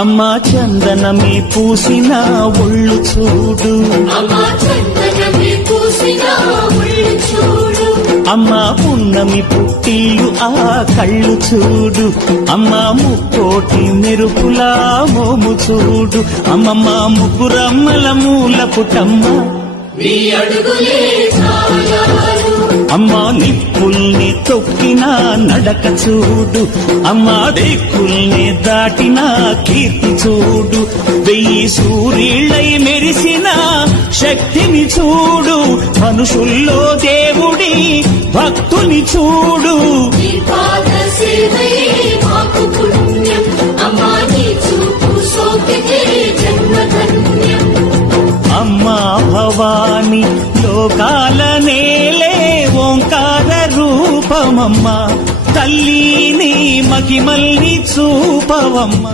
అమ్మా చందనమే పూసిన ఒళ్ళు చూడు, అమ్మా పున్నమి పుట్టిల్లు ఆ కళ్ళు చూడు, అమ్మా ముక్కోటి మెరుపులా మోము చూడు, అమ్మమ్మ ముగ్గురమ్మల మూల పుటమ్మ అమ్మా నిప్పుల్ని తొక్కిన నడక చూడు, అమ్మా దిక్కుల్ని దాటిన కీర్తి చూడు, 1000 సూర్యులై మెరిసిన శక్తిని చూడు, మనుషుల్లో దేవుడి భక్తుని చూడు. అమ్మా భవాని లోకాల నేలే ఓంకార రూపమమ్మ, తల్లి నీ మహిమల్ని చూపవమ్మ.